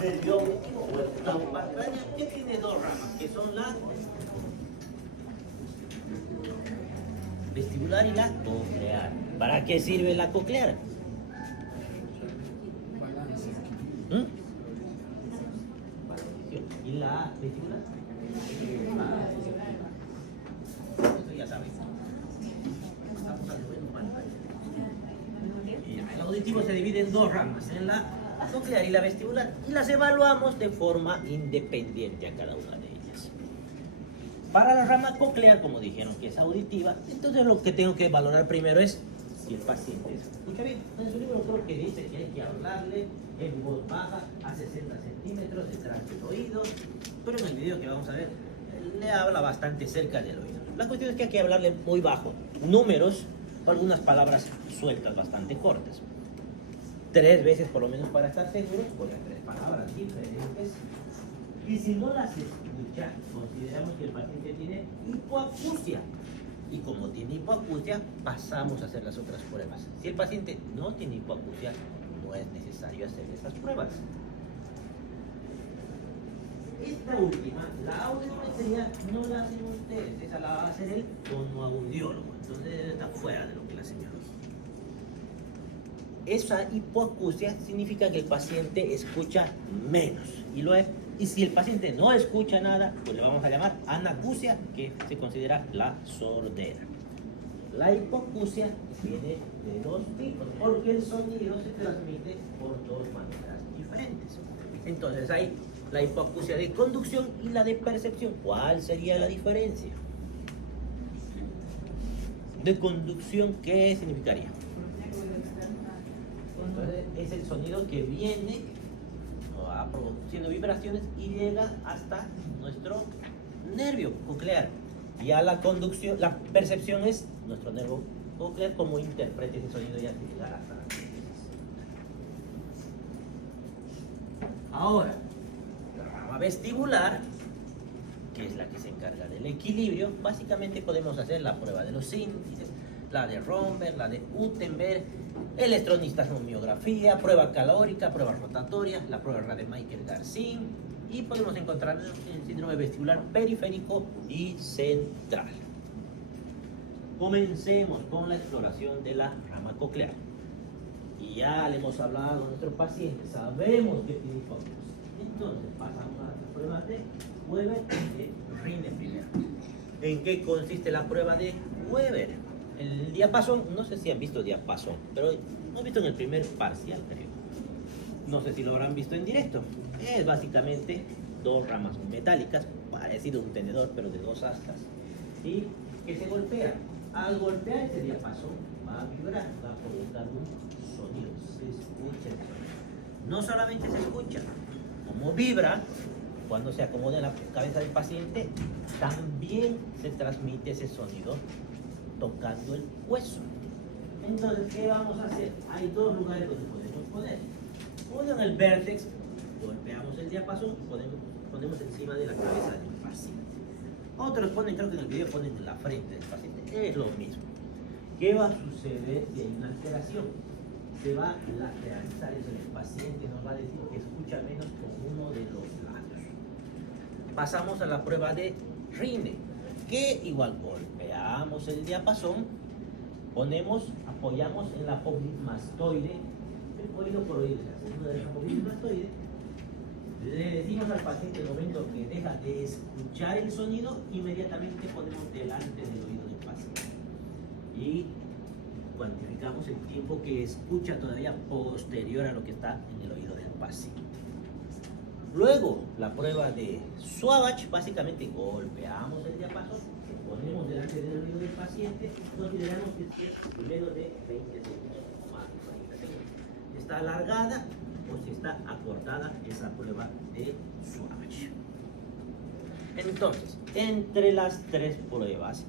nervio auditivo o el octavo craneal, que tiene dos ramas, que son la vestibular y la coclear. ¿Para qué sirve la coclear? ¿Y la vestibular? Esto ya saben. El auditivo se divide en dos ramas, en la coclear y la vestibular, y las evaluamos de forma independiente a cada una de ellas. Para la rama coclear, como dijeron que es auditiva, entonces lo que tengo que valorar primero es si el paciente escucha bien. En su libro creo que dice que hay que hablarle en voz baja a 60 centímetros detrás del oído, pero en el video que vamos a ver le habla bastante cerca del oído. La cuestión es que hay que hablarle muy bajo, números o algunas palabras sueltas bastante cortas. 3 veces por lo menos para estar seguros, con las 3 palabras diferentes. Y si no las escucha, consideramos que el paciente tiene hipoacusia. Y como tiene hipoacusia, pasamos a hacer las otras pruebas. Si el paciente no tiene hipoacusia, no es necesario hacer esas pruebas. Esta última, la audiometría, no la hacen ustedes, esa la va a hacer el fonoaudiólogo. Entonces está fuera de lo que la señaló. Esa hipoacusia significa que el paciente escucha menos. Y si el paciente no escucha nada, pues le vamos a llamar anacusia, que se considera la sordera. La hipoacusia viene de dos tipos, porque el sonido se transmite por dos maneras diferentes. Entonces hay la hipoacusia de conducción y la de percepción. ¿Cuál sería la diferencia? De conducción, ¿qué significaría? Entonces es el sonido que viene produciendo vibraciones y llega hasta nuestro nervio coclear. Ya la conducción, la percepción es nuestro nervio coclear, como interprete ese sonido y hace llegar hasta las piezas. Ahora, la rama vestibular, que es la que se encarga del equilibrio, básicamente podemos hacer la prueba de los índices, la de Romberg, la de Utenberg, electronistasmomiografía, prueba calórica, prueba rotatoria, la prueba Rademacher-Garzin, y podemos encontrar el síndrome vestibular periférico y central. Comencemos con la exploración de la rama coclear. Y ya le hemos hablado a nuestro paciente, sabemos que tiene hipoacusia. Entonces pasamos a la prueba de Weber y de Rhine primero. ¿En qué consiste la prueba de Weber? El diapasón, no sé si han visto diapasón, pero lo he visto en el primer parcial, creo. No sé si lo habrán visto en directo. Es básicamente dos ramas metálicas, parecido a un tenedor, pero de dos astas, y que se golpean. Al golpear ese diapasón va a vibrar, va a provocar un sonido, se escucha el sonido. No solamente se escucha, como vibra, cuando se acomoda en la cabeza del paciente, también se transmite ese sonido tocando el hueso. Entonces, ¿qué vamos a hacer? Hay dos lugares donde podemos poner. Uno en el vértex, golpeamos el diapasón y ponemos encima de la cabeza del paciente. Otros ponen, creo que en el video ponen en la frente del paciente. Es lo mismo. ¿Qué va a suceder si hay una alteración? Se va a lateralizar eso, el paciente nos va a decir que escucha menos con uno de los lados. Pasamos a la prueba de Rhine, que igual golpeamos el diapasón, apoyamos en la apopigmastoide, oído por oído, haciendo de la apopigmastoide. Le decimos al paciente el momento que deja de escuchar el sonido, inmediatamente ponemos delante del oído del paciente y cuantificamos el tiempo que escucha todavía posterior a lo que está en el oído del paciente. Luego, la prueba de Swabatch, básicamente golpeamos el diapasón, ponemos delante del oído del paciente, consideramos que es menos de 20 segundos o más de 30 segundos. Está alargada o si está acortada esa prueba de Swabatch. Entonces, entre las tres pruebas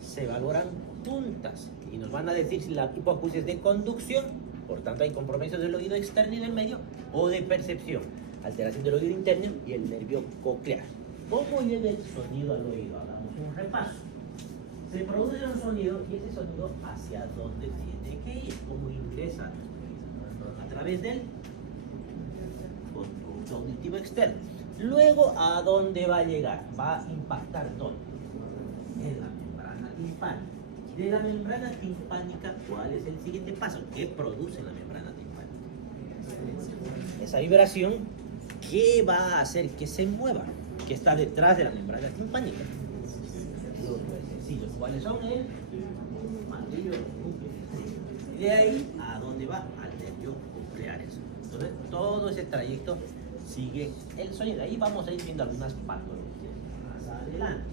se valoran juntas y nos van a decir si la hipoacusia es de conducción, por tanto hay compromiso del oído externo y del medio, o de percepción, alteración del oído interno y el nervio coclear. ¿Cómo llega el sonido al oído? Hagamos un repaso. Se produce un sonido y ese sonido hacia dónde tiene que ir, cómo ingresa a nuestro oído, a través del conducto. ducto auditivo externo. Luego, ¿a dónde va a llegar? Va a impactar ¿dónde? En la membrana timpánica. De la membrana timpánica, ¿cuál es el siguiente paso? ¿Qué produce la membrana timpánica? Esa vibración que va a hacer que se mueva, que está detrás de la membrana timpánica. Los huesecillos, ¿cuáles son? El mandillo, y de ahí, ¿a dónde va? Al nervio coclear. Entonces, todo ese trayecto sigue el sonido. Ahí vamos a ir viendo algunas patologías más adelante.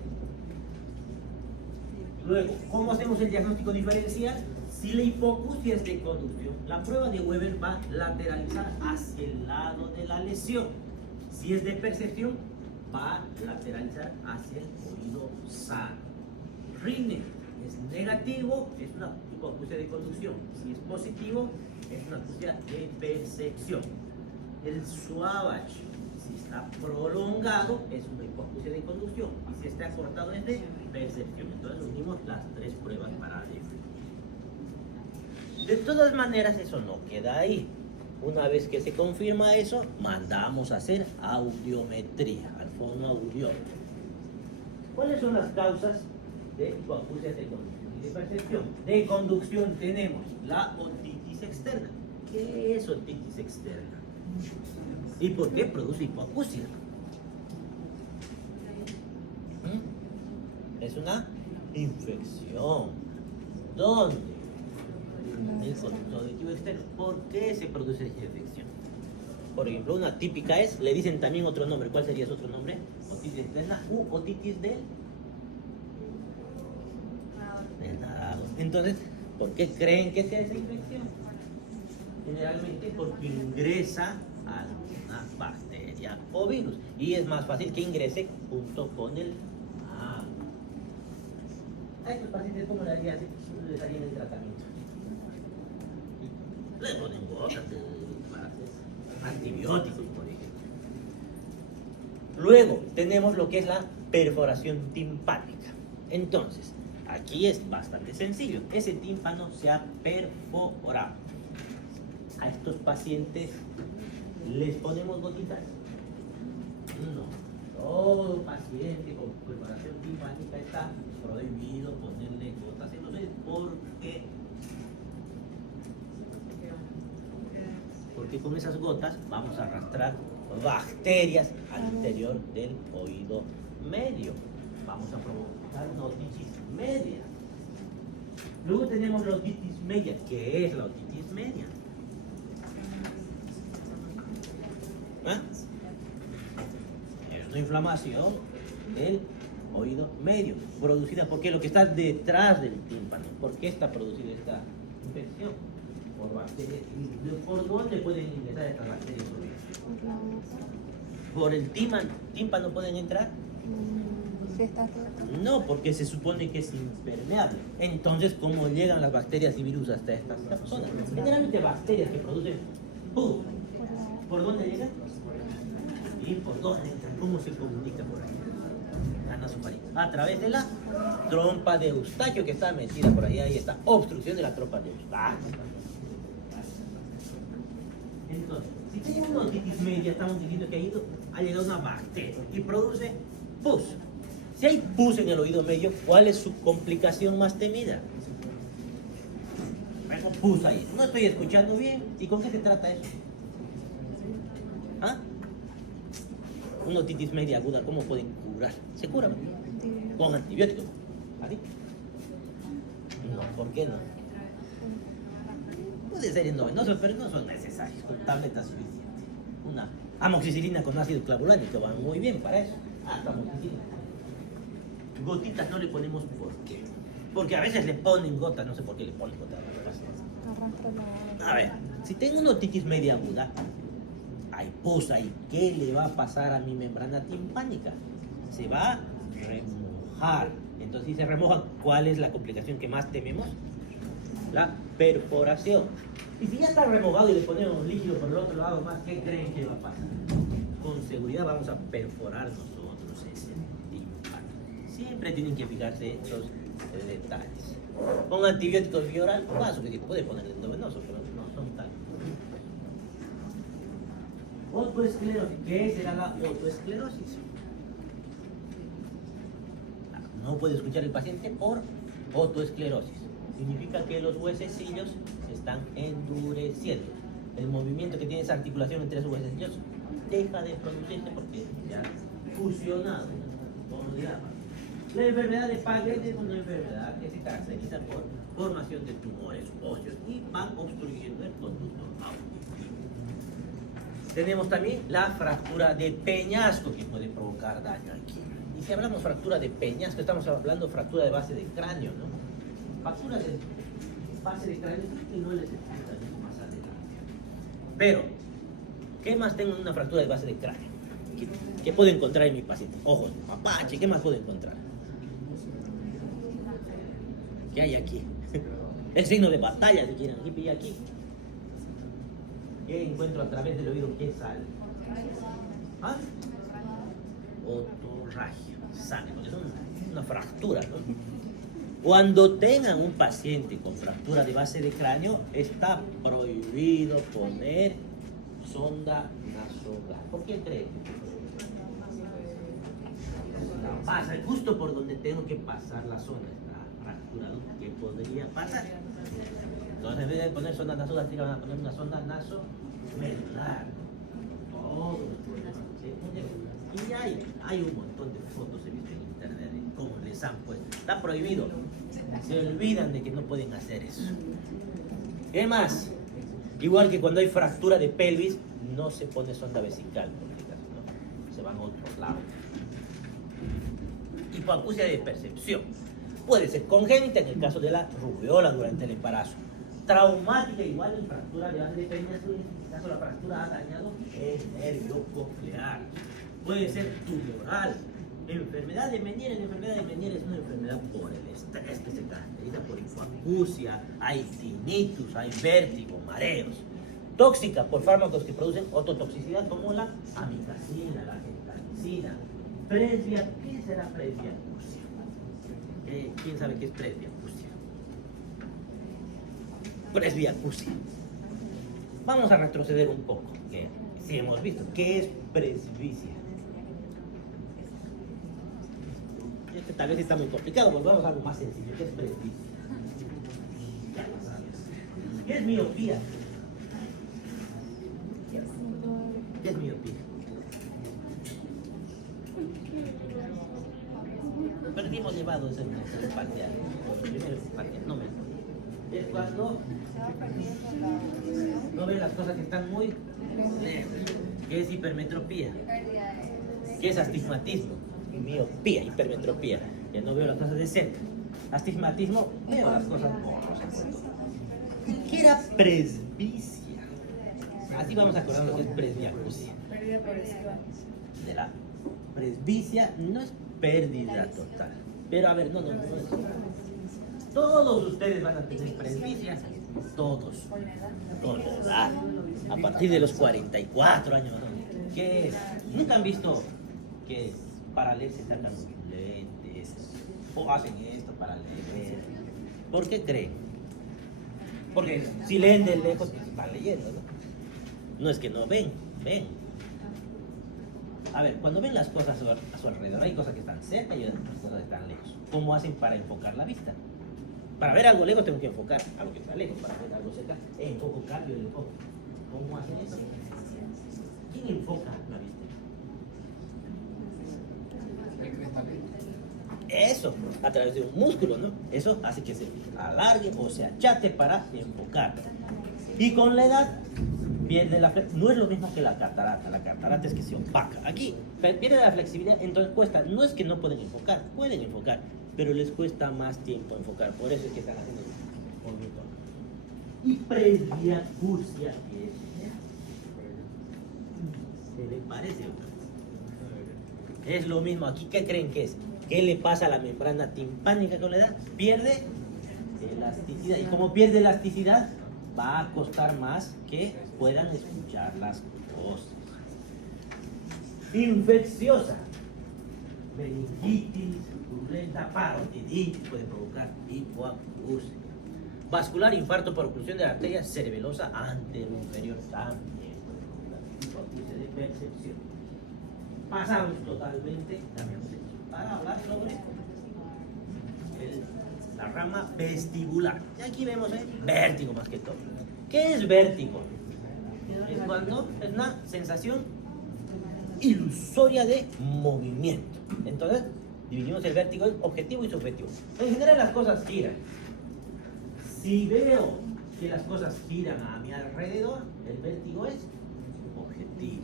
Luego, ¿cómo hacemos el diagnóstico diferencial? Si la hipoacusia es de conducción, la prueba de Weber va a lateralizar hacia el lado de la lesión. Si es de percepción, va a lateralizar hacia el oído sano. Rinne es negativo, es una hipoacusia de conducción. Si es positivo, es una acusia de percepción. El Swabash, si está prolongado, es una hipoacusia de conducción. Y si está acortado, es de percepción. Entonces unimos las tres pruebas para definir. De todas maneras, eso no queda ahí. Una vez que se confirma eso, mandamos a hacer audiometría al fonoaudiólogo. ¿Cuáles son las causas de hipoacusia de conducción y de percepción? De conducción tenemos la otitis externa. ¿Qué es otitis externa? ¿Y por qué produce hipoacusia? Es una infección. ¿Dónde? El conducto auditivo externo. ¿Por qué se produce esa infección? Por ejemplo, una típica es, le dicen también otro nombre. ¿Cuál sería ese otro nombre? Otitis externa u otitis del lado. Entonces, ¿por qué creen que sea esa infección? Generalmente porque ingresa alguna bacteria o virus. Y es más fácil que ingrese junto con el agua. A estos pacientes, ¿cómo les harían el tratamiento? Le ponen gotas para hacer antibióticos, por ejemplo. Luego tenemos lo que es la perforación timpánica. Entonces, aquí es bastante sencillo. Ese tímpano se ha perforado. A estos pacientes les ponemos gotitas. No. Todo paciente con perforación timpánica está prohibido ponerle gotas en los oídos. ¿Por qué? Porque con esas gotas vamos a arrastrar bacterias al interior del oído medio. Vamos a provocar una otitis media. Luego tenemos la otitis media. ¿Qué es la otitis media? Es una inflamación del oído medio, producida porque lo que está detrás del tímpano. ¿Por qué está producida esta infección? Por bacterias. ¿Por dónde pueden ingresar estas bacterias? ¿Por el tímpano pueden entrar? ¿Sí está todo? No, porque se supone que es impermeable. Entonces, ¿cómo llegan las bacterias y virus hasta estas personas? Generalmente bacterias que producen pus. ¿Por dónde llegan? ¿Y por dónde entran? ¿Cómo se comunica por ahí? A través de la trompa de Eustaquio que está metida por ahí. Ahí está, obstrucción de la trompa de Eustaquio. Entonces, si tenemos una otitis media, estamos diciendo que ha llegado una bacteria y produce pus. Si hay pus en el oído medio, ¿cuál es su complicación más temida? Tengo pus ahí, no estoy escuchando bien. ¿Y con qué se trata eso? ¿Ah? Una otitis media aguda, ¿cómo pueden curar? ¿Se cura? Con antibióticos. ¿Así? No, ¿por qué no? Puede ser endovenoso, pero no son necesarios. Con tabletas suficientes. Una amoxicilina con ácido clavulánico va muy bien para eso. Amoxicilina. Gotitas no le ponemos ¿por qué? Porque a veces le ponen gotas, no sé por qué le ponen gotas. A ver, si tengo una otitis media aguda, hay pus ahí, ¿qué le va a pasar a mi membrana timpánica? Se va a remojar. Entonces, si se remoja, ¿cuál es la complicación que más tememos? La perforación. Y si ya está remojado y le ponemos líquido por el otro lado más, ¿qué creen que va a pasar? Con seguridad vamos a perforar nosotros ese tímpano. Siempre tienen que fijarse esos detalles. Con antibióticos vía oral, más suficiente. Puede ponerle endovenoso, pero no son tan. Otoesclerosis. ¿Qué será la otoesclerosis? No puede escuchar el paciente por otoesclerosis. Significa que los huesecillos se están endureciendo. El movimiento que tiene esa articulación entre esos huesecillos deja de producirse porque ya fusionado, como se llama. La enfermedad de Paget es una enfermedad que se caracteriza por formación de tumores óseos y van obstruyendo el conducto auditivo. Tenemos también la fractura de peñasco que puede provocar daño aquí. Y si hablamos fractura de peñasco, estamos hablando de fractura de base de cráneo, ¿no? Fractura de base de cráneo y no les explicaré más adelante. Pero, ¿qué más tengo en una fractura de base de cráneo? ¿Qué puedo encontrar en mi paciente? Ojos de mapache, ¿qué más puedo encontrar? ¿Qué hay aquí? El signo de batalla, si quieren, aquí pilla aquí. ¿Qué encuentro a través del oído? ¿Qué sale? ¿Ah? Otorragia, sale, porque es una fractura, ¿no? Cuando tengan un paciente con fractura de base de cráneo, está prohibido poner sonda nasogástrica. ¿Por qué creen? Pasa justo por donde tengo que pasar la sonda, está fracturado. ¿Qué podría pasar? Entonces, en vez de poner sonda nasogástrica, van a poner una sonda nasomedular. Todo. Y hay un montón de fotos he visto en internet de cómo les han puesto. Está prohibido. Se olvidan de que no pueden hacer eso. ¿Qué más? Igual que cuando hay fractura de pelvis, no se pone sonda vesical, ¿no? Se van a otros lados. Hipoacusia de percepción. Puede ser congénita en el caso de la rubeola durante el embarazo. Traumática igual en fractura de base de peñasco, en este caso la fractura ha dañado el nervio coclear. Puede ser tumoral. Enfermedad de Meniere. La enfermedad de Meniere es una enfermedad por el estrés que se caracteriza por hipoacusia, hay tinnitus, hay vértigo, mareos. Tóxica por fármacos que producen ototoxicidad como la amicacina, la gentamicina. Presbia, ¿qué será presbiacusia? ¿Quién sabe qué es presbiacusia? Presbiacusia. Vamos a retroceder un poco, que sí hemos visto. ¿Qué es presbicia? Este tal vez está muy complicado, volvamos a algo más sencillo. ¿Qué es presbicia? Ya lo sabes. ¿Qué es miopía? ¿Qué es miopía? Perdimos llevado ese parcial. Primero parcial, no me. Es cuando no ven las cosas que están muy lejos. ¿Qué es hipermetropía? ¿Qué es astigmatismo? Miopía, hipermetropía. Ya no veo las cosas de cerca. Astigmatismo, veo las cosas borrosas. ¿Y qué era presbicia? Así vamos a acordar lo que es presbiacusia. Pérdida progresiva. De la presbicia no es pérdida total. Pero a ver, no. Todos ustedes van a tener presbicia. Todos. Con la edad. A partir de los 44 años. ¿No? ¿Qué es? ¿Nunca han visto que para leer se sacan lentes? O hacen esto para leer. ¿Por qué creen? Porque si leen de lejos, pues están leyendo, ¿no? No es que no ven, ven. A ver, cuando ven las cosas a su alrededor, hay cosas que están cerca y otras cosas que están lejos. ¿Cómo hacen para enfocar la vista? Para ver algo lejos tengo que enfocar a lo que está lejos. Para ver algo cerca, enfoco, cambio el enfoque. ¿Cómo hacen eso? ¿Quién enfoca la vista? Eso, a través de un músculo, ¿no? Eso hace que se alargue o se achate para enfocar. Y con la edad pierde la flexibilidad. No es lo mismo que la catarata. La catarata es que se opaca. Aquí pierde la flexibilidad, entonces cuesta. No es que no pueden enfocar, pero les cuesta más tiempo enfocar. Por eso es que están haciendo el movimiento. Y presbiacusia, ¿se le parece? Es lo mismo. Aquí, ¿qué creen que es? ¿Qué le pasa a la membrana timpánica con la edad? Pierde elasticidad. Y como pierde elasticidad, va a costar más que puedan escuchar las cosas. Infecciosa. Meningitis, purulenta, parotiditis puede provocar hipoacusia. Vascular, infarto por oclusión de la arteria cerebelosa anteroinferior también puede provocar hipótesis de percepción. Pasamos totalmente, cambiamos de tema, para hablar sobre la rama vestibular. Y aquí vemos el vértigo más que todo. ¿Qué es vértigo? Es cuando es una sensación ilusoria de movimiento. Entonces, dividimos el vértigo en objetivo y subjetivo. En general las cosas giran. Si veo que las cosas giran a mi alrededor, el vértigo es objetivo.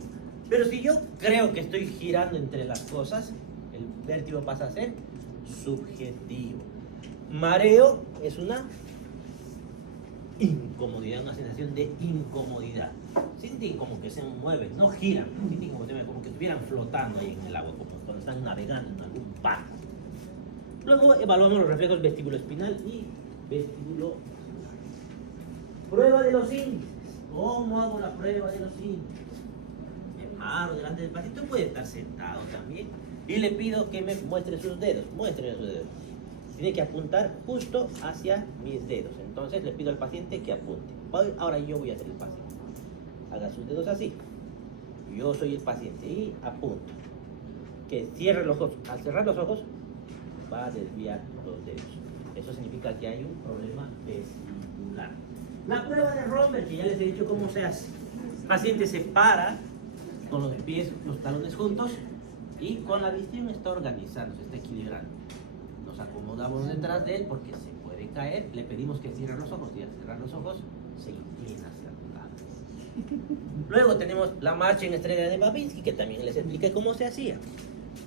Pero si yo creo que estoy girando entre las cosas, el vértigo pasa a ser subjetivo. Mareo es una incomodidad, una sensación de incomodidad. Sienten como que se mueven, no giran, sienten como que estuvieran flotando ahí en el agua, como cuando están navegando en algún barco. Luego evaluamos los reflejos vestíbulo espinal y vestíbulo. Prueba de los índices. ¿Cómo hago la prueba de los índices? Me paro delante del paciente, puede estar sentado también, y le pido que me muestre sus dedos. Muéstreme sus dedos. Tiene que apuntar justo hacia mis dedos. Entonces le pido al paciente que apunte. Ahora yo voy a ser el paciente. Haga sus dedos así. Yo soy el paciente y apunto. Que cierre los ojos. Al cerrar los ojos va a desviar los dedos. Eso significa que hay un problema vestibular. La prueba de Romberg, que ya les he dicho cómo se hace. El paciente se para con los pies, los talones juntos, y con la visión está organizando, se está equilibrando. Nos acomodamos detrás de él porque se puede caer. Le pedimos que cierre los ojos y al cerrar los ojos se inclina hacia un lado. Luego tenemos la marcha en estrella de Babinski, que también les expliqué cómo se hacía.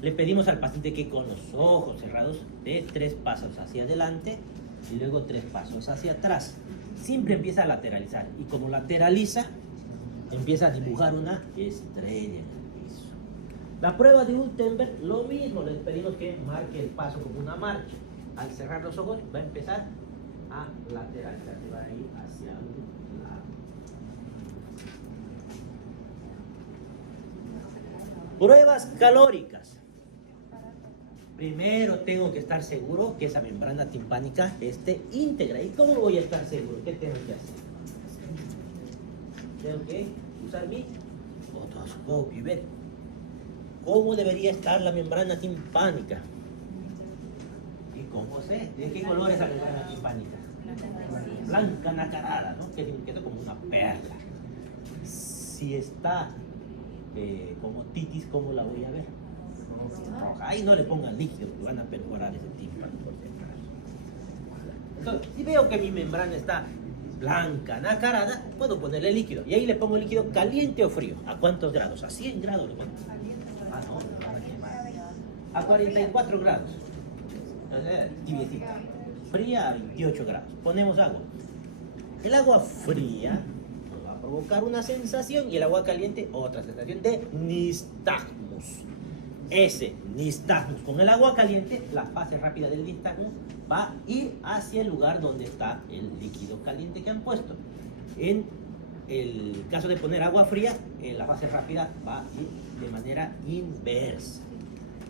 Le pedimos al paciente que con los ojos cerrados dé 3 pasos hacia adelante y luego 3 pasos hacia atrás. Siempre empieza a lateralizar, y como lateraliza, empieza a dibujar una estrella en el piso. La prueba de Gutenberg, lo mismo, les pedimos que marque el paso como una marcha. Al cerrar los ojos va a empezar a lateralizar, se va a ir hacia un lado. Pruebas calóricas. Primero tengo que estar seguro que esa membrana timpánica esté íntegra. ¿Y cómo voy a estar seguro? ¿Qué tengo que hacer? Tengo que usar mi otoscopio y ver cómo debería estar la membrana timpánica. ¿Y cómo sé? ¿De qué color es la membrana timpánica? Blanca nacarada, ¿no? Que es como una perla. Si está como titis, ¿cómo la voy a ver? Roja. Ahí no le pongan líquido, porque van a perforar ese tímpano por detrás. Entonces, si veo que mi membrana está blanca, nacarada, puedo ponerle líquido. Y ahí le pongo líquido caliente o frío. ¿A cuántos grados? A 100 grados le pongo. Ah, no, para quemar. A 44 grados. Entonces, tibiecita. Fría a 28 grados. Ponemos agua. El agua fría nos va a provocar una sensación, y el agua caliente otra sensación de nistagmus. Ese nistagmus con el agua caliente, la fase rápida del nistagmus va a ir hacia el lugar donde está el líquido caliente que han puesto. En el caso de poner agua fría, la fase rápida va a ir de manera inversa.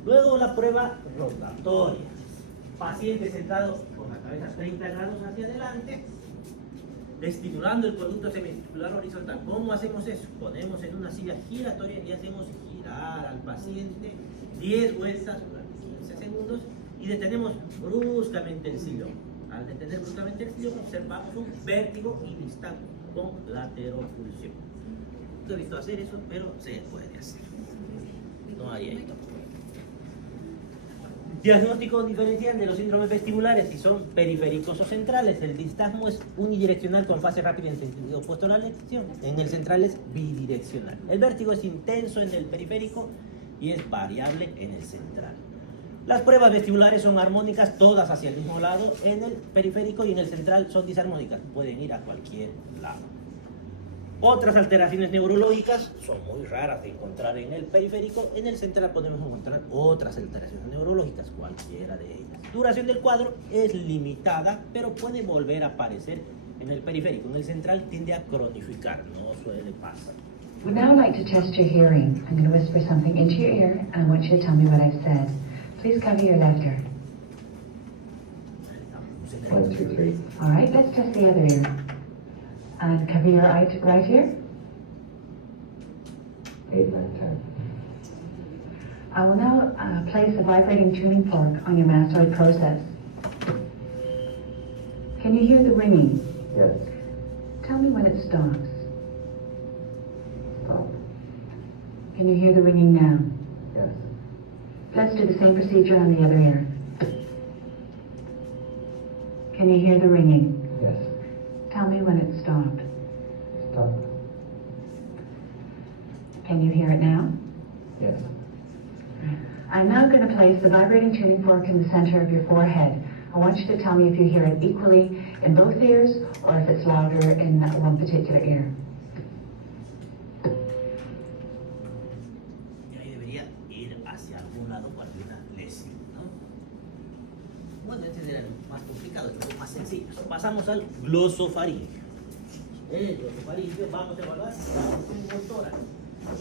Luego la prueba rotatoria. Paciente sentado con la cabeza 30 grados hacia adelante, estimulando el conducto semicircular horizontal. ¿Cómo hacemos eso? Ponemos en una silla giratoria y hacemos girar al paciente 10 vueltas durante 15 segundos y detenemos bruscamente el sillón. Al detener bruscamente el sillón observamos un vértigo y nistagmus con lateropulsión. No he visto hacer eso, pero se puede hacer. No hay esto. Diagnóstico diferencial de los síndromes vestibulares, si son periféricos o centrales. El nistagmo es unidireccional con fase rápida en sentido opuesto a la elección. En el central es bidireccional. El vértigo es intenso en el periférico y es variable en el central. Las pruebas vestibulares son armónicas, todas hacia el mismo lado. En el periférico y en el central son disarmónicas, pueden ir a cualquier lado. Otras alteraciones neurológicas son muy raras de encontrar en el periférico. En el central podemos encontrar otras alteraciones neurológicas, cualquiera de ellas. Duración del cuadro es limitada, pero puede volver a aparecer en el periférico. En el central tiende a cronificar, no suele pasar. Would now like to test your hearing. I'm going to whisper something into your ear, and I want you to tell me what I've said. Please cover your left ear. 1, 2, 3. All right, let's test the other ear. And cover your right ear. 8, 9, 10. I will now place the vibrating tuning fork on your mastoid process. Can you hear the ringing? Yes. Tell me when it stops. Stop. Can you hear the ringing now? Yes. Let's do the same procedure on the other ear. Can you hear the ringing? Yes. Tell me when it stopped. Stop. Can you hear it now? Yes. I'm now going to place the vibrating tuning fork in the center of your forehead. I want you to tell me if you hear it equally in both ears or if it's louder in one particular ear. Y ahí debería ir hacia algún lado por alguna lesión, ¿no? Bueno, este era el más complicado, este es el más sencillo. Pasamos al glosofaringio. El glosofaringio vamos a evaluar la función motora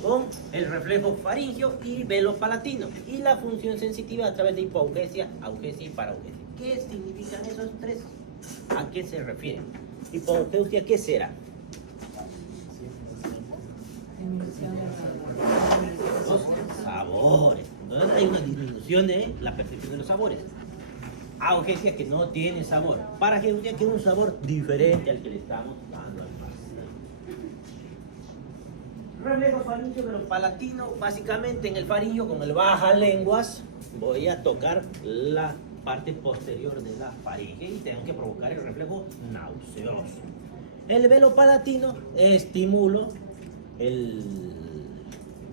con el reflejo faringio y velo palatino y la función sensitiva a través de hipoaugesia, augesia y paraugesia. ¿Qué significan esos tres? ¿A qué se refieren? Hipoaugesia, ¿qué será? Disminución de Los sabores. Entonces hay una disminución de la percepción de los sabores. Augesia, que no tiene sabor. Parageusia, que es un sabor diferente al que le estamos dando al paciente. Reflejo faringio pero palatino, básicamente en el faringio con el baja lenguas voy a tocar la parte posterior de la faringe y tengo que provocar el reflejo nauseoso. El velo palatino estimulo el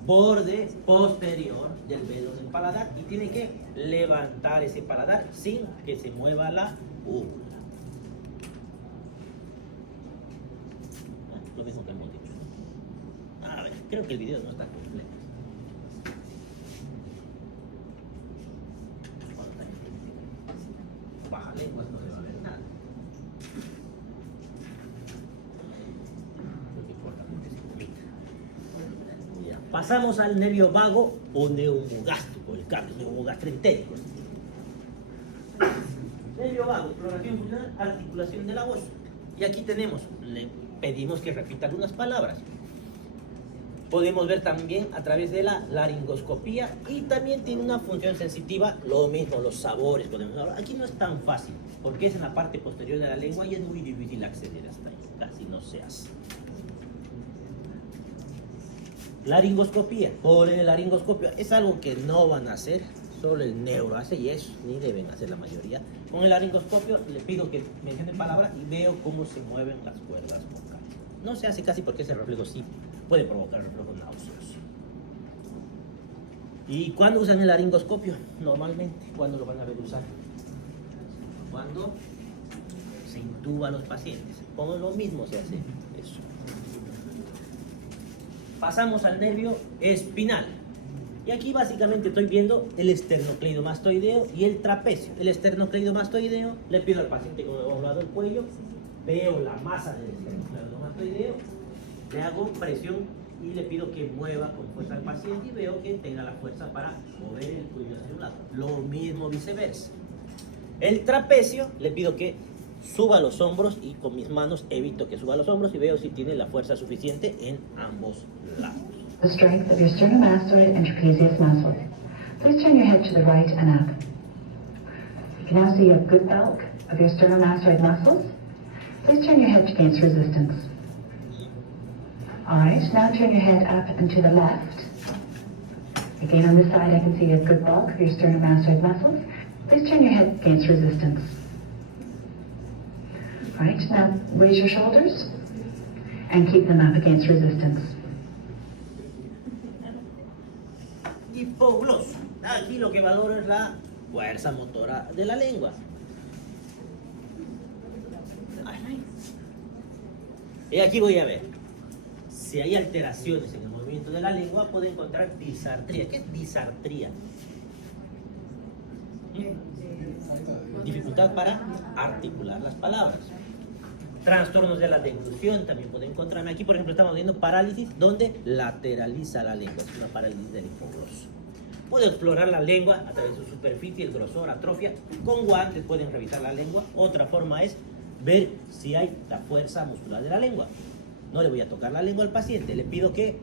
borde posterior del velo del paladar y tiene que levantar ese paladar sin que se mueva la úvula. Lo mismo que hemos dicho. A ver, creo que el video no está completo. Baja lenguas no se va a ver nada. Lo que importa es que se comunica. Ya. Pasamos al nervio vago o neumogástrico, el cambio neumogastrentérico. Nervio vago, exploración funcional, articulación de la voz. Y aquí tenemos, le pedimos que repita algunas palabras. Podemos ver también a través de la laringoscopía y también tiene una función sensitiva, lo mismo, los sabores podemos hablar. Aquí no es tan fácil, porque es en la parte posterior de la lengua y es muy difícil acceder hasta ahí, casi no se hace. Laringoscopía, por el laringoscopio, es algo que no van a hacer, solo el neuro hace y eso ni deben hacer la mayoría. Con el laringoscopio le pido que mencione palabras y veo cómo se mueven las cuerdas vocales. No se hace casi porque ese reflejo sí puede provocar reflejos nauseosos. ¿Y cuándo usan el laringoscopio? Normalmente, ¿cuándo lo van a ver usar? Cuando se intuba a los pacientes. Como lo mismo se hace eso. Pasamos al nervio espinal. Y aquí básicamente estoy viendo el esternocleidomastoideo y el trapecio. El esternocleidomastoideo, le pido al paciente, como hemos hablado, el cuello, veo la masa del esternocleidomastoideo, le hago presión y le pido que mueva con fuerza al paciente y veo que tenga la fuerza para mover el cuello hacia un lado. Lo mismo viceversa. El trapecio, le pido que suba los hombros y con mis manos evito que suba los hombros y veo si tiene la fuerza suficiente en ambos lados. The strength of your sternomastoid and trapezius muscles. Please turn your head to the right and up. You can now see a good bulk of your sternomastoid muscles. Please turn your head against resistance. All right, now turn your head up and to the left. Again, on this side, I can see a good bulk of your sternomastoid muscles. Please turn your head against resistance. All right, now raise your shoulders and keep them up against resistance. Hipogloso. Aquí lo que valoro es la fuerza motora de la lengua. Y aquí voy a ver. Si hay alteraciones en el movimiento de la lengua, puedo encontrar disartría. ¿Qué es disartría? Dificultad para articular las palabras. Trastornos de la deglución también puedo encontrarme. Aquí, por ejemplo, estamos viendo parálisis donde lateraliza la lengua. Es una parálisis del hipogloso. Puedo explorar la lengua a través de su superficie, el grosor, atrofia. Con guantes pueden revisar la lengua. Otra forma es ver si hay la fuerza muscular de la lengua. No le voy a tocar la lengua al paciente. Le pido que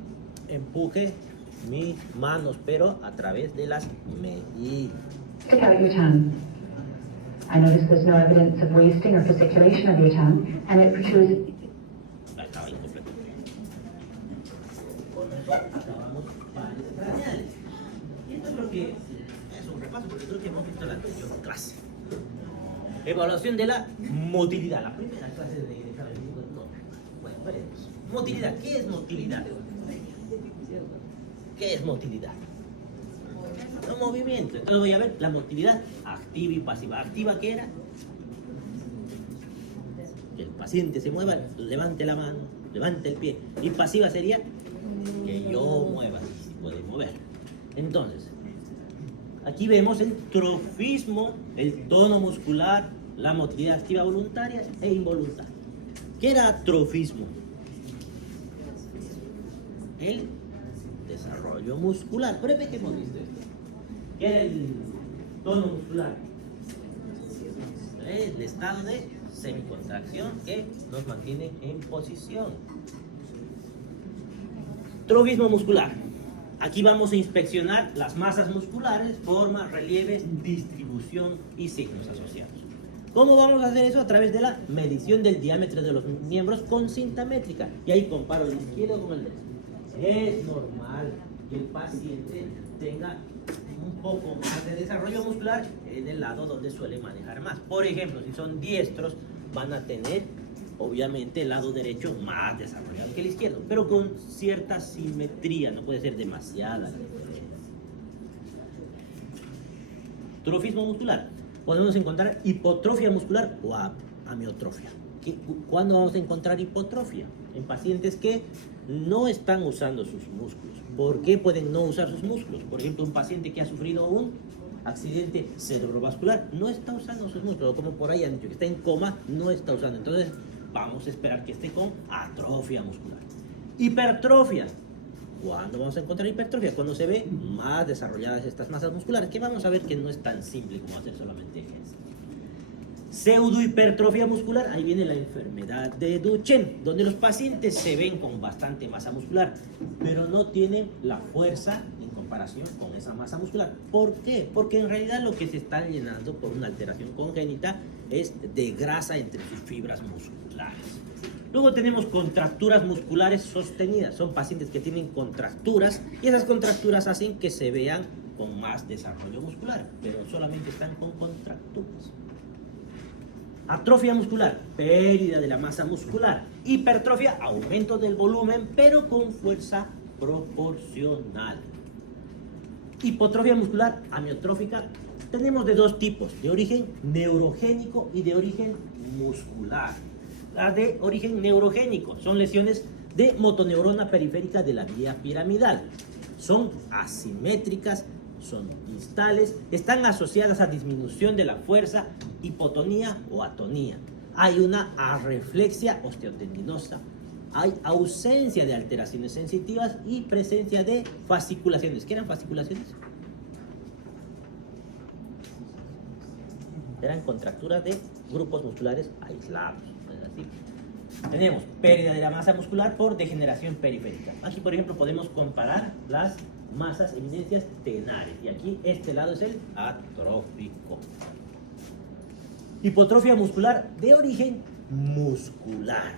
empuje mis manos, pero a través de las mejillas. Stick out your tongue. I notice there's no evidence of wasting or fasciculation of your tongue, and it protrudes. Ahí estaba incompleto. Con eso acabamos pares craneales. Y esto es lo que es un repaso, porque creo que hemos visto en la anterior clase. Evaluación de la motilidad. La primera clase de examen físico no. Bueno, veremos. Motilidad. ¿Qué es motilidad? ¿Qué es motilidad? Un movimiento. Entonces voy a ver la motilidad activa y pasiva. Activa, ¿qué era? Que el paciente se mueva, levante la mano, levante el pie. Y pasiva sería que yo mueva, si puede mover. Entonces, aquí vemos el trofismo, el tono muscular, la motilidad activa voluntaria e involuntaria. ¿Qué era trofismo? El desarrollo muscular. Por qué hemos visto esto. ¿Qué era el tono muscular? El estado de semicontracción que nos mantiene en posición. Trofismo muscular. Aquí vamos a inspeccionar las masas musculares, formas, relieves, distribución y signos asociados. ¿Cómo vamos a hacer eso? A través de la medición del diámetro de los miembros con cinta métrica. Y ahí comparo el izquierdo con el derecho. Es normal que el paciente tenga un poco más de desarrollo muscular en el lado donde suele manejar más. Por ejemplo, si son diestros, van a tener obviamente el lado derecho más desarrollado que el izquierdo, pero con cierta simetría, no puede ser demasiada la diferencia. Trofismo muscular. Podemos encontrar hipotrofia muscular o amiotrofia. ¿Cuándo vamos a encontrar hipotrofia? En pacientes que no están usando sus músculos. ¿Por qué pueden no usar sus músculos? Por ejemplo, un paciente que ha sufrido un accidente cerebrovascular no está usando sus músculos, como por ahí han dicho que está en coma, no está usando. Entonces vamos a esperar que esté con atrofia muscular. Hipertrofia. ¿Cuándo vamos a encontrar hipertrofia? Cuando se ve más desarrolladas estas masas musculares, que vamos a ver que no es tan simple como hacer solamente ejercicio. Pseudohipertrofia muscular, ahí viene la enfermedad de Duchenne, donde los pacientes se ven con bastante masa muscular, pero no tienen la fuerza en comparación con esa masa muscular. ¿Por qué? Porque en realidad lo que se está llenando por una alteración congénita es de grasa entre sus fibras musculares. Luego tenemos contracturas musculares sostenidas. Son pacientes que tienen contracturas y esas contracturas hacen que se vean con más desarrollo muscular, pero solamente están con contracturas. Atrofia muscular, pérdida de la masa muscular. Hipertrofia, aumento del volumen, pero con fuerza proporcional. Hipotrofia muscular amiotrófica, tenemos de dos tipos, de origen neurogénico y de origen muscular. Las de origen neurogénico son lesiones de motoneurona periférica de la vía piramidal. Son asimétricas, son distales, están asociadas a disminución de la fuerza, hipotonía o atonía. Hay una arreflexia osteotendinosa, hay ausencia de alteraciones sensitivas y presencia de fasciculaciones. ¿Qué eran fasciculaciones? Eran contracturas de grupos musculares aislados. ¿Es así? Tenemos pérdida de la masa muscular por degeneración periférica. Aquí, por ejemplo, podemos comparar las masas, eminencias tenares. Y aquí este lado es el atrófico. Hipotrofia muscular de origen muscular.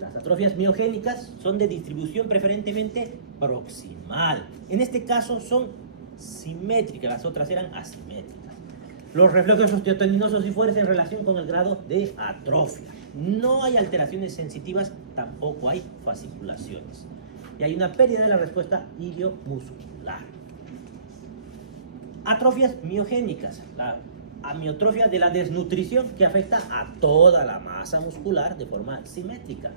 Las atrofias miogénicas son de distribución preferentemente proximal. En este caso son simétricas, las otras eran asimétricas. Los reflejos osteotendinosos y fuertes en relación con el grado de atrofia. No hay alteraciones sensitivas, tampoco hay fasciculaciones. Y hay una pérdida de la respuesta iliomuscular. Atrofias miogénicas. La amiotrofia de la desnutrición que afecta a toda la masa muscular de forma simétrica.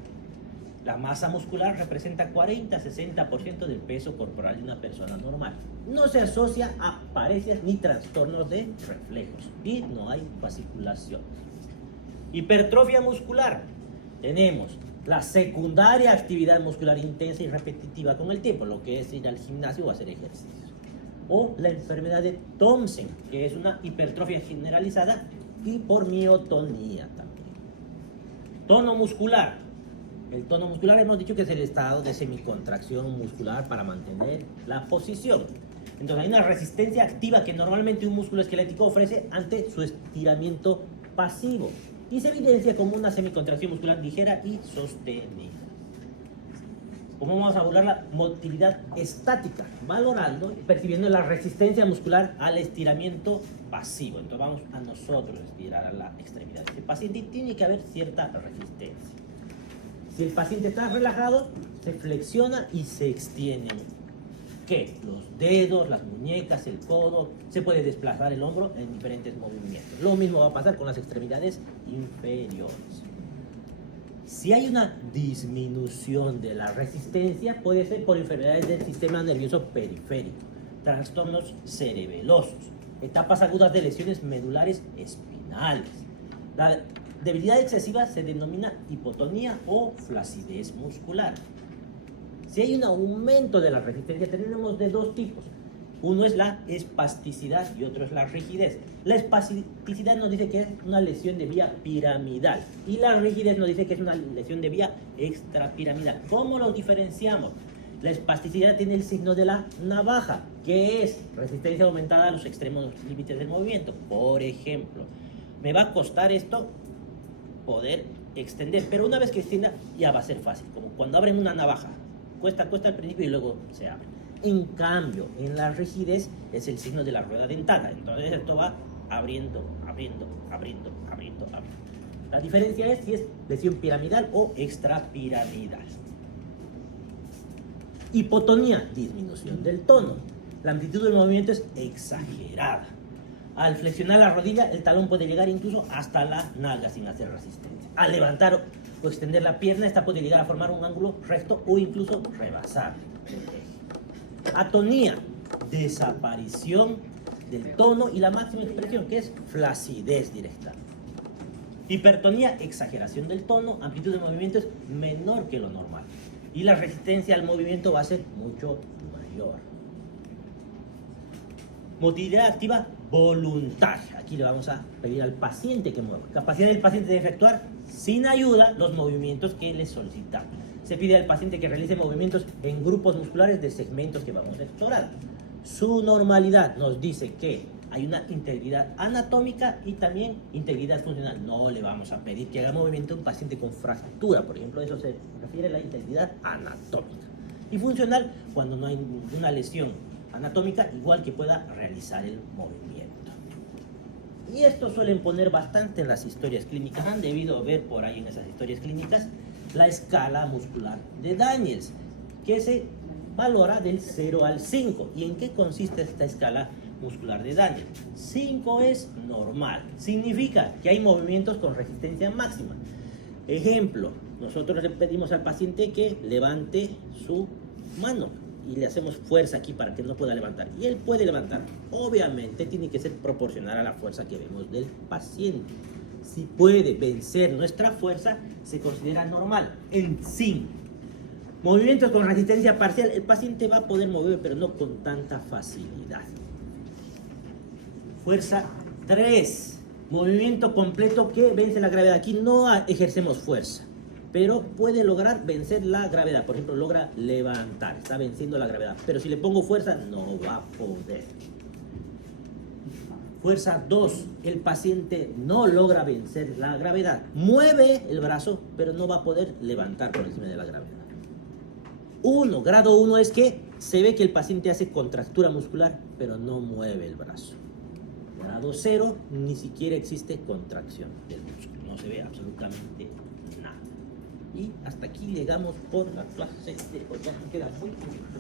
La masa muscular representa 40-60% del peso corporal de una persona normal. No se asocia a parecias ni trastornos de reflejos y no hay fasciculación. Hipertrofia muscular. Tenemos la secundaria actividad muscular intensa y repetitiva con el tiempo, lo que es ir al gimnasio o hacer ejercicios. O la enfermedad de Thompson, que es una hipertrofia generalizada y por miotonía también. Tono muscular. El tono muscular hemos dicho que es el estado de semicontracción muscular para mantener la posición. Entonces hay una resistencia activa que normalmente un músculo esquelético ofrece ante su estiramiento pasivo y se evidencia como una semicontracción muscular ligera y sostenida. ¿Cómo vamos a abordar la motilidad estática? Valorando y percibiendo la resistencia muscular al estiramiento pasivo. Entonces vamos a nosotros estirar a la extremidad del paciente y tiene que haber cierta resistencia. Si el paciente está relajado, se flexiona y se extiende. ¿Qué? Los dedos, las muñecas, el codo, se puede desplazar el hombro en diferentes movimientos. Lo mismo va a pasar con las extremidades inferiores. Si hay una disminución de la resistencia, puede ser por enfermedades del sistema nervioso periférico, trastornos cerebelosos, etapas agudas de lesiones medulares espinales. La debilidad excesiva se denomina hipotonía o flacidez muscular. Si hay un aumento de la resistencia, tenemos de dos tipos. Uno es la espasticidad y otro es la rigidez. La espasticidad nos dice que es una lesión de vía piramidal y la rigidez nos dice que es una lesión de vía extrapiramidal. ¿Cómo los diferenciamos? La espasticidad tiene el signo de la navaja, que es resistencia aumentada a los extremos límites del movimiento. Por ejemplo, me va a costar esto poder extender, pero una vez que extienda ya va a ser fácil, como cuando abren una navaja. Cuesta al principio y luego se abre. En cambio, en la rigidez es el signo de la rueda dentada. Entonces esto va abriendo. La diferencia es si es lesión piramidal o extrapiramidal. Hipotonía, disminución del tono. La amplitud del movimiento es exagerada. Al flexionar la rodilla, el talón puede llegar incluso hasta la nalga sin hacer resistencia. Al levantar o extender la pierna, esta puede llegar a formar un ángulo recto o incluso rebasar el eje. Atonía, desaparición del tono y la máxima expresión, que es flacidez directa. Hipertonía, exageración del tono, amplitud de movimiento es menor que lo normal y la resistencia al movimiento va a ser mucho mayor. Motilidad activa voluntaria. Aquí le vamos a pedir al paciente que mueva. Capacidad del paciente de efectuar sin ayuda los movimientos que le solicitamos. Se pide al paciente que realice movimientos en grupos musculares de segmentos que vamos a explorar. Su normalidad nos dice que hay una integridad anatómica y también integridad funcional. No le vamos a pedir que haga movimiento a un paciente con fractura, por ejemplo, eso se refiere a la integridad anatómica. Y funcional cuando no hay ninguna lesión anatómica, igual que pueda realizar el movimiento. Y esto suelen poner bastante en las historias clínicas. Han debido ver por ahí en esas historias clínicas la escala muscular de Daniels, que se valora del 0 al 5. ¿Y en qué consiste esta escala muscular de Daniels? 5 es normal, significa que hay movimientos con resistencia máxima. Ejemplo, nosotros le pedimos al paciente que levante su mano y le hacemos fuerza aquí para que no pueda levantar. Y él puede levantar. Obviamente tiene que ser proporcional a la fuerza que vemos del paciente. Si puede vencer nuestra fuerza, se considera normal. En 5 movimientos con resistencia parcial, el paciente va a poder mover, pero no con tanta facilidad. Fuerza 3. Movimiento completo que vence la gravedad. Aquí no ejercemos fuerza, pero puede lograr vencer la gravedad. Por ejemplo, logra levantar, está venciendo la gravedad. Pero si le pongo fuerza, no va a poder. Fuerza 2. El paciente no logra vencer la gravedad. Mueve el brazo, pero no va a poder levantar por encima de la gravedad. Grado 1 es que se ve que el paciente hace contractura muscular, pero no mueve el brazo. Grado 0, ni siquiera existe contracción del músculo. No se ve absolutamente nada. Y hasta aquí llegamos por la clase de hoy. Ya queda muy poquito.